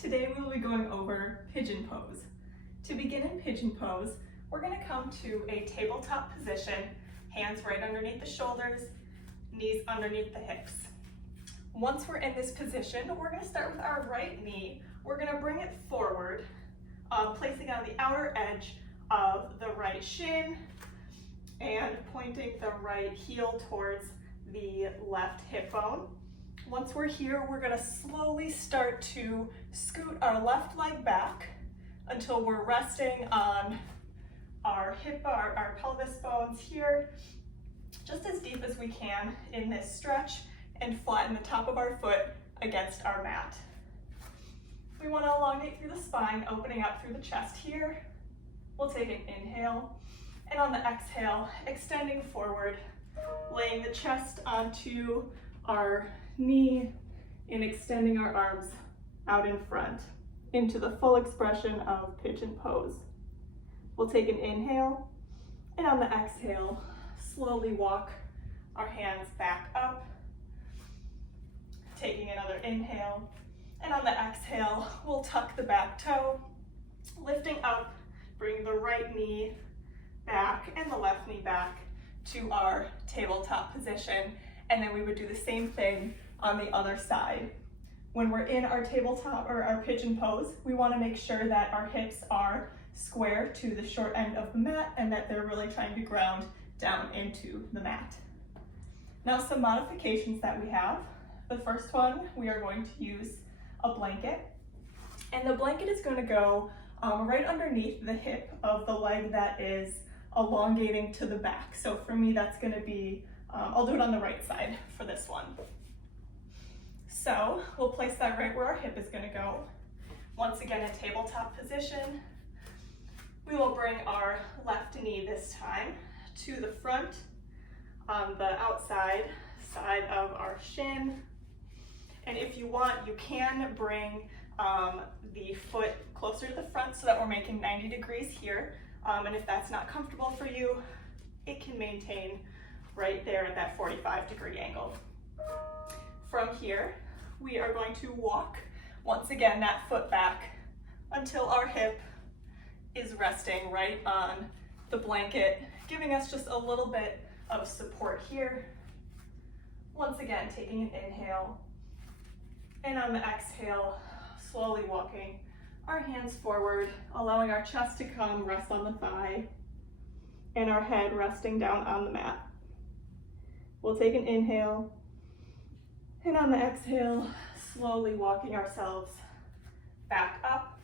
Today we will be going over pigeon pose. To begin in pigeon pose, we're going to come to a tabletop position, hands right underneath the shoulders, knees underneath the hips. Once we're in this position, we're going to start with our right knee. We're going to bring it forward, placing on the outer edge of the right shin and pointing the right heel towards the left hip bone. Once we're here, we're going to slowly start to scoot our left leg back until we're resting on our hip, our pelvis bones here, just as deep as we can in this stretch, and flatten the top of our foot against our mat. We want to elongate through the spine, opening up through the chest here. We'll take an inhale, and on the exhale, extending forward, laying the chest onto our knee and extending our arms out in front into the full expression of pigeon pose. We'll take an inhale, and on the exhale, slowly walk our hands back up, taking another inhale, and on the exhale, we'll tuck the back toe, lifting up, bring the right knee back and the left knee back to our tabletop position, and then we would do the same thing on the other side. When we're in our tabletop or our pigeon pose, we want to make sure that our hips are square to the short end of the mat and that they're really trying to ground down into the mat. Now, some modifications that we have. The first one, we are going to use a blanket, and the blanket is going to go right underneath the hip of the leg that is elongating to the back. So for me, that's going to be, I'll do it on the right side for this one. So we'll place that right where our hip is going to go. Once again, a tabletop position. We will bring our left knee this time to the front on the outside side of our shin. And if you want, you can bring the foot closer to the front so that we're making 90 degrees here. And if that's not comfortable for you, it can maintain right there at that 45-degree angle. From here, we are going to walk, once again, that foot back until our hip is resting right on the blanket, giving us just a little bit of support here. Once again, taking an inhale, and on the exhale, slowly walking our hands forward, allowing our chest to come rest on the thigh, and our head resting down on the mat. We'll take an inhale, and on the exhale, slowly walking ourselves back up.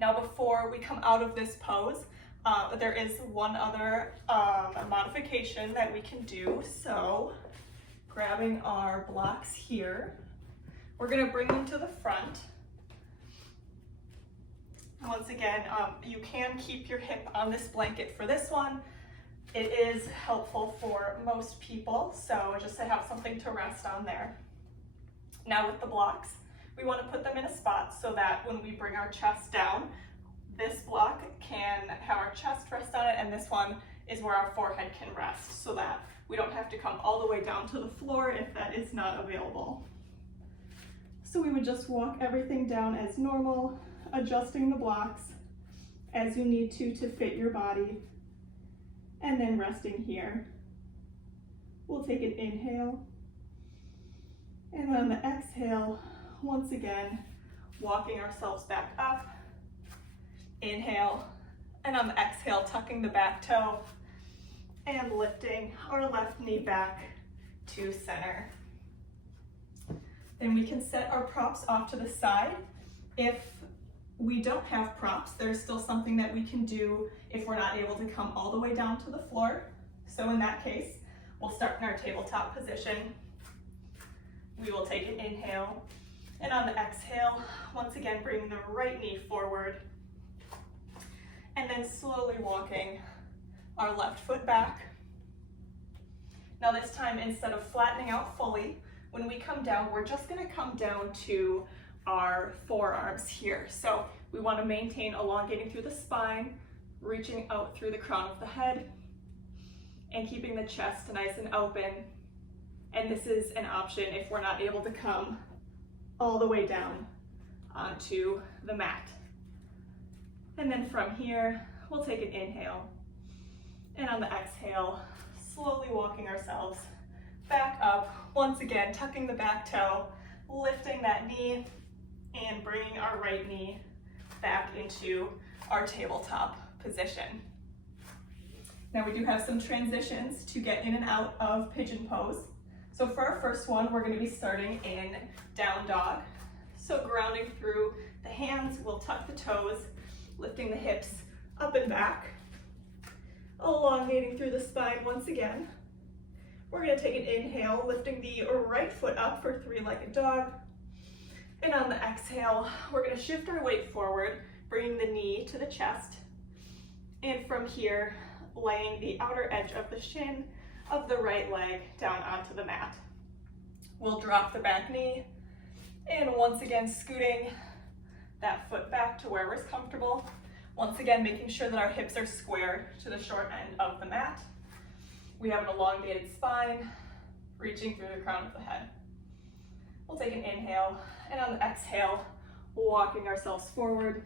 Now, before we come out of this pose, there is one other modification that we can do. So, grabbing our blocks here, we're going to bring them to the front. Once again, you can keep your hip on this blanket for this one. It is helpful for most people, so just to have something to rest on there. Now with the blocks, we want to put them in a spot so that when we bring our chest down, this block can have our chest rest on it, and this one is where our forehead can rest, so that we don't have to come all the way down to the floor if that is not available. So we would just walk everything down as normal, adjusting the blocks as you need to fit your body, and then resting here. We'll take an inhale, and on the exhale, once again, walking ourselves back up. Inhale, and on the exhale, tucking the back toe and lifting our left knee back to center. Then we can set our props off to the side. If we don't have props, there's still something that we can do if we're not able to come all the way down to the floor. So in that case, we'll start in our tabletop position. We will take an inhale, and on the exhale, once again, bring the right knee forward, and then slowly walking our left foot back. Now this time, instead of flattening out fully, when we come down, we're just going to come down to our forearms here. So we want to maintain elongating through the spine, reaching out through the crown of the head, and keeping the chest nice and open. And this is an option if we're not able to come all the way down onto the mat. And then from here, we'll take an inhale. And on the exhale, slowly walking ourselves back up. Once again, tucking the back toe, lifting that knee, and bringing our right knee back into our tabletop position. Now we do have some transitions to get in and out of pigeon pose. So for our first one, we're going to be starting in down dog. So grounding through the hands, we'll tuck the toes, lifting the hips up and back, elongating through the spine once again. We're going to take an inhale, lifting the right foot up for three-legged dog. And on the exhale, we're going to shift our weight forward, bringing the knee to the chest. And from here, laying the outer edge of the shin of the right leg down onto the mat. We'll drop the back knee, and once again, scooting that foot back to wherever is comfortable. Once again, making sure that our hips are square to the short end of the mat. We have an elongated spine, reaching through the crown of the head. We'll take an inhale, and on the exhale, walking ourselves forward.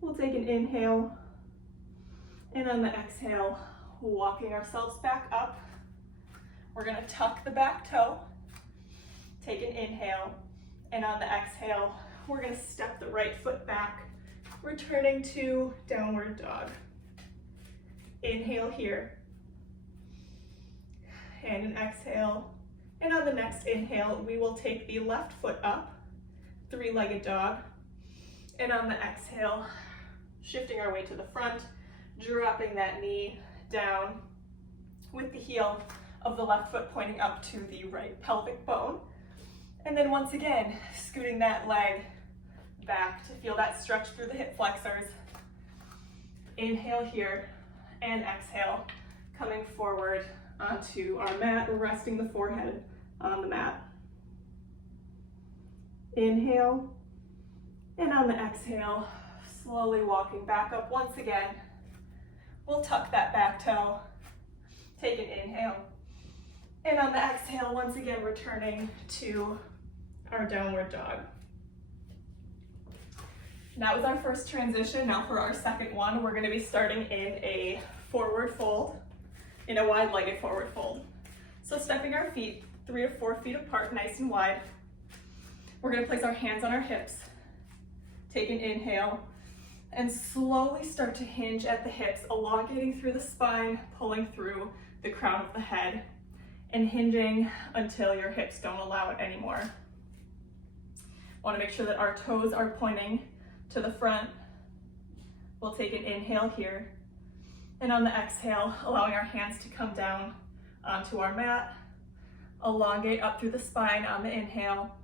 We'll take an inhale, and on the exhale, walking ourselves back up. We're gonna tuck the back toe, take an inhale, and on the exhale, we're gonna step the right foot back, returning to downward dog. Inhale here, and an exhale. And on the next inhale, we will take the left foot up, three-legged dog. And on the exhale, shifting our weight to the front, dropping that knee down with the heel of the left foot pointing up to the right pelvic bone. And then once again, scooting that leg back to feel that stretch through the hip flexors. Inhale here, and exhale, coming forward onto our mat, resting the forehead on the mat. Inhale, and on the exhale, slowly walking back up once again. We'll tuck that back toe, take an inhale, and on the exhale, once again, returning to our downward dog. That was our first transition. Now for our second one, we're going to be starting in a forward fold, in a wide-legged forward fold. So stepping our feet 3 to 4 feet apart, nice and wide. We're going to place our hands on our hips, take an inhale, and slowly start to hinge at the hips, elongating through the spine, pulling through the crown of the head, and hinging until your hips don't allow it anymore. Want to make sure that our toes are pointing to the front. We'll take an inhale here, and on the exhale, allowing our hands to come down onto our mat, elongate up through the spine on the inhale,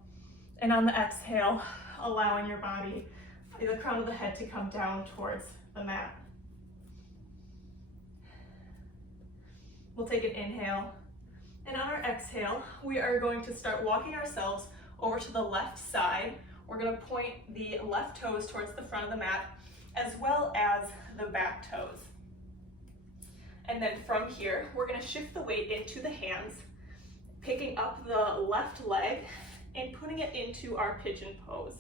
and on the exhale, allowing your body, the crown of the head, to come down towards the mat. We'll take an inhale, and on our exhale, we are going to start walking ourselves over to the left side. We're going to point the left toes towards the front of the mat, as well as the back toes. And then from here, we're going to shift the weight into the hands, picking up the left leg and putting it into our pigeon pose.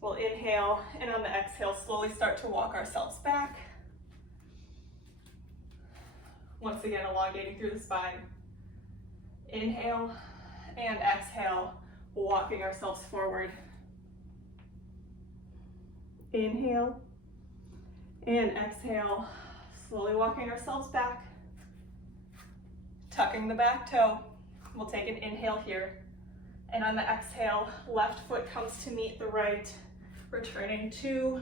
We'll inhale, and on the exhale, slowly start to walk ourselves back. Once again, elongating through the spine. Inhale, and exhale, walking ourselves forward. Inhale, and exhale, slowly walking ourselves back. Tucking the back toe. We'll take an inhale here. And on the exhale, left foot comes to meet the right, returning to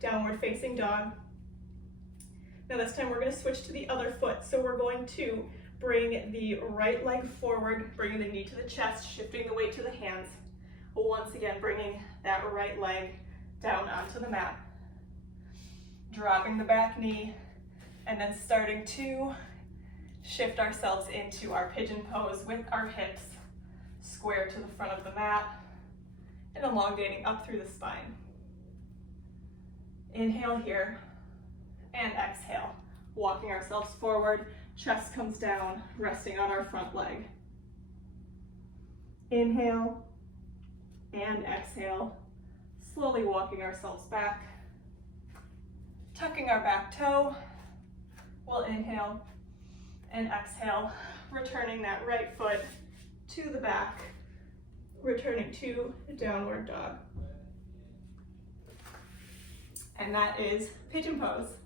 downward facing dog. Now this time we're going to switch to the other foot. So we're going to bring the right leg forward, bringing the knee to the chest, shifting the weight to the hands. Once again, bringing that right leg down onto the mat. Dropping the back knee, and then starting to shift ourselves into our pigeon pose with our hips square to the front of the mat and elongating up through the spine. Inhale here, and exhale, walking ourselves forward, chest comes down, resting on our front leg. Inhale and exhale, slowly walking ourselves back. Tucking our back toe, we'll inhale and exhale, returning that right foot to the back, returning to downward dog. And that is pigeon pose.